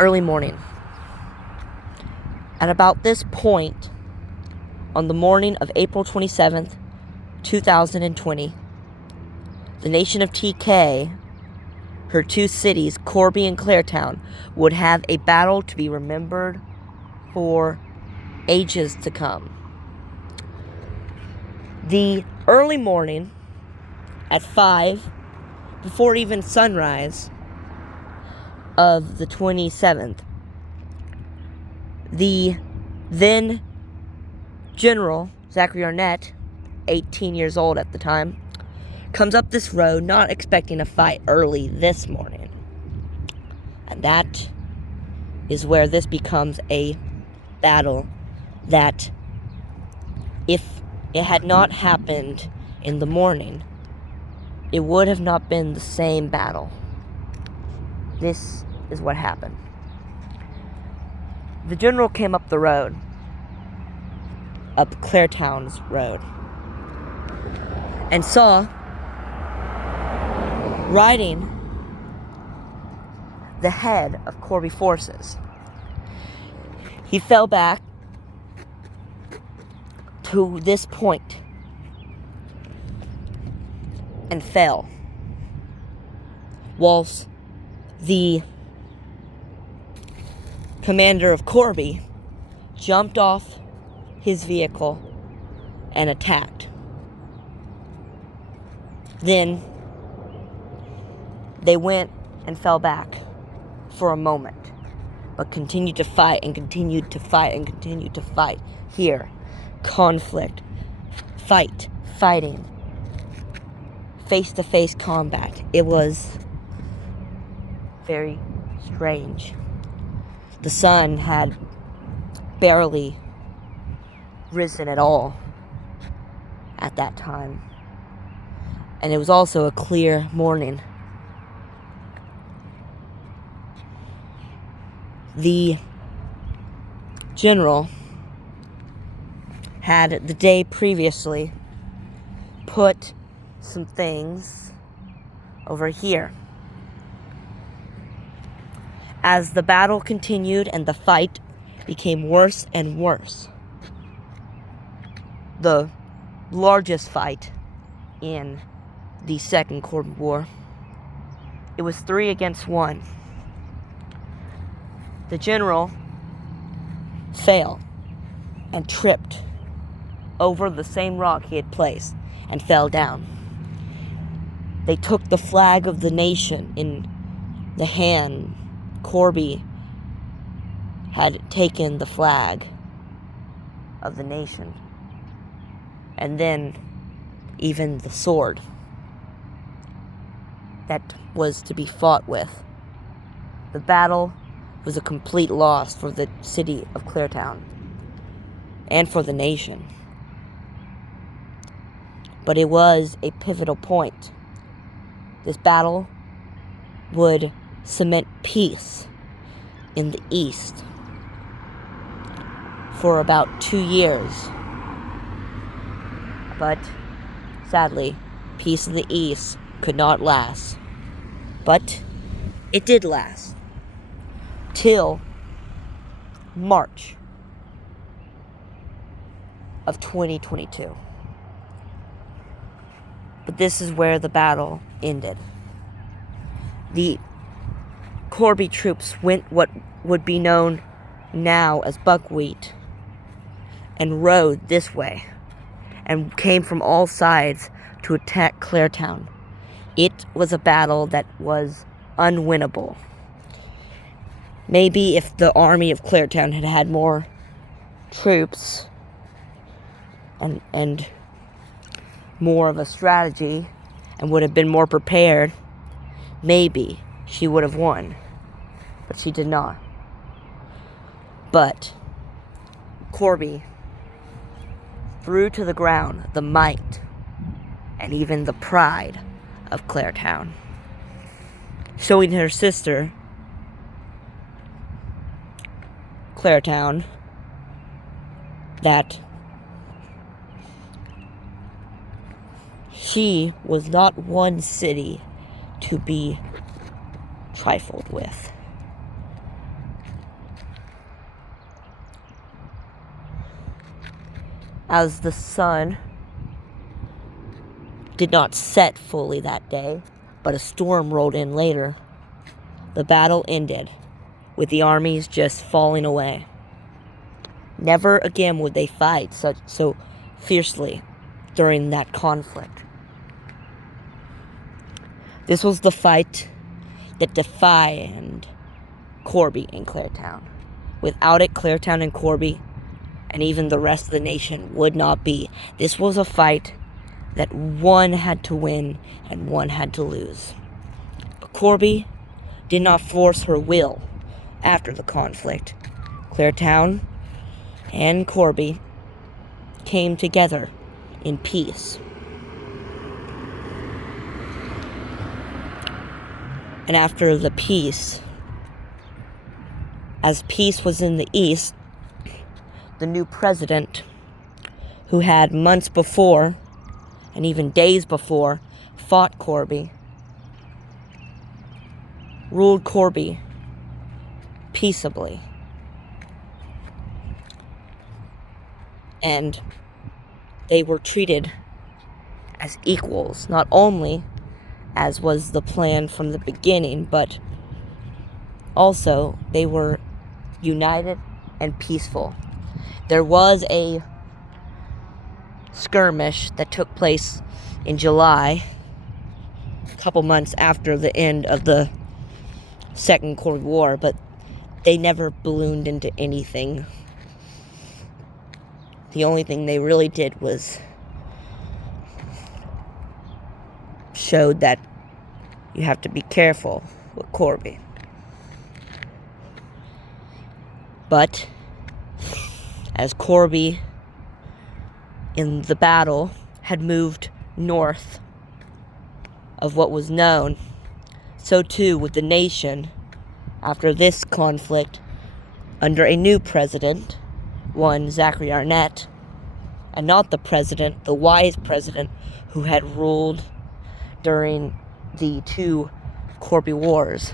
early morning. At about this point, on the morning of April 27th, 2020, the nation of TK, her two cities, Corby and Claretown, would have a battle to be remembered for ages to come. The early morning, at 5, before even sunrise of the 27th, the then General Zachary Arnett, 18 years old at the time, comes up this road not expecting a fight early this morning. And that is where this becomes a battle that, if it had not happened in the morning, it would have not been the same battle. This is what happened. The general came up the road, up Claretown's road, and saw, riding the head of Corby forces. He fell back to this point and fell, whilst the commander of Corby jumped off his vehicle and attacked. Then they went and fell back for a moment, but continued to fight and continued to fight and continued to fight. Here, conflict, fighting, face-to-face combat. It was very strange. The sun had barely risen at all at that time, and it was also a clear morning. The general had the day previously put some things over here. As the battle continued and the fight became worse and worse, the largest fight in the Second Corby War, it was 3 against 1. The general fell and tripped over the same rock he had placed and fell down. They took the flag of the nation in the hand. Corby had taken the flag of the nation, and then even the sword that was to be fought with. The battle was a complete loss for the city of Claretown and for the nation. But it was a pivotal point. This battle would cement peace in the East for about 2 years. But sadly, peace in the East could not last. But it did last till March of 2022. But this is where the battle ended. The Corby troops went what would be known now as buckwheat and rode this way and came from all sides to attack Claretown. It was a battle that was unwinnable. Maybe if the army of Claretown had had more troops and more of a strategy and would have been more prepared, maybe she would have won. But she did not. But Corby threw to the ground the might and even the pride of Claretown, showing her sister, Claretown, that she was not one city to be trifled with. as the sun did not set fully that day, but a storm rolled in later, the battle ended, with the armies just falling away. Never again would they fight so fiercely during that conflict. This was the fight that defined Corby and Claretown. Without it, Claretown and Corby, and even the rest of the nation, would not be. This was a fight that one had to win and one had to lose. But Corby did not force her will after the conflict. Claretown and Corby came together in peace. And after the peace, as peace was in the east, the new president, who had months before and even days before fought Corby, ruled Corby peaceably. And they were treated as equals, not only as was the plan from the beginning, but also they were united and peaceful. There was a skirmish that took place in July, a couple months after the end of the Second Corby War, but they never ballooned into anything. The only thing they really did was showed that you have to be careful with Corby. But as Corby in the battle had moved north of what was known, so too would the nation after this conflict under a new president, one Zachary Arnett, and not the president, the wise president who had ruled during the two Corby Wars.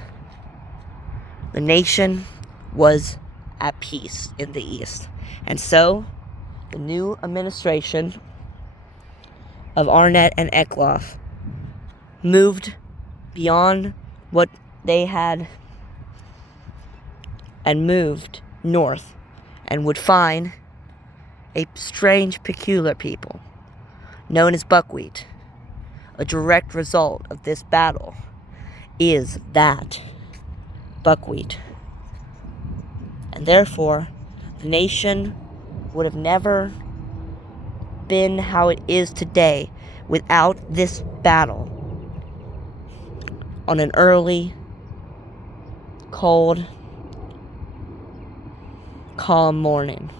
The nation was at peace in the east. And so, the new administration of Arnett and Eckloff moved beyond what they had and moved north and would find a strange, peculiar people known as buckwheat. A direct result of this battle is that buckwheat. And therefore, the nation would have never been how it is today without this battle on an early, cold, calm morning.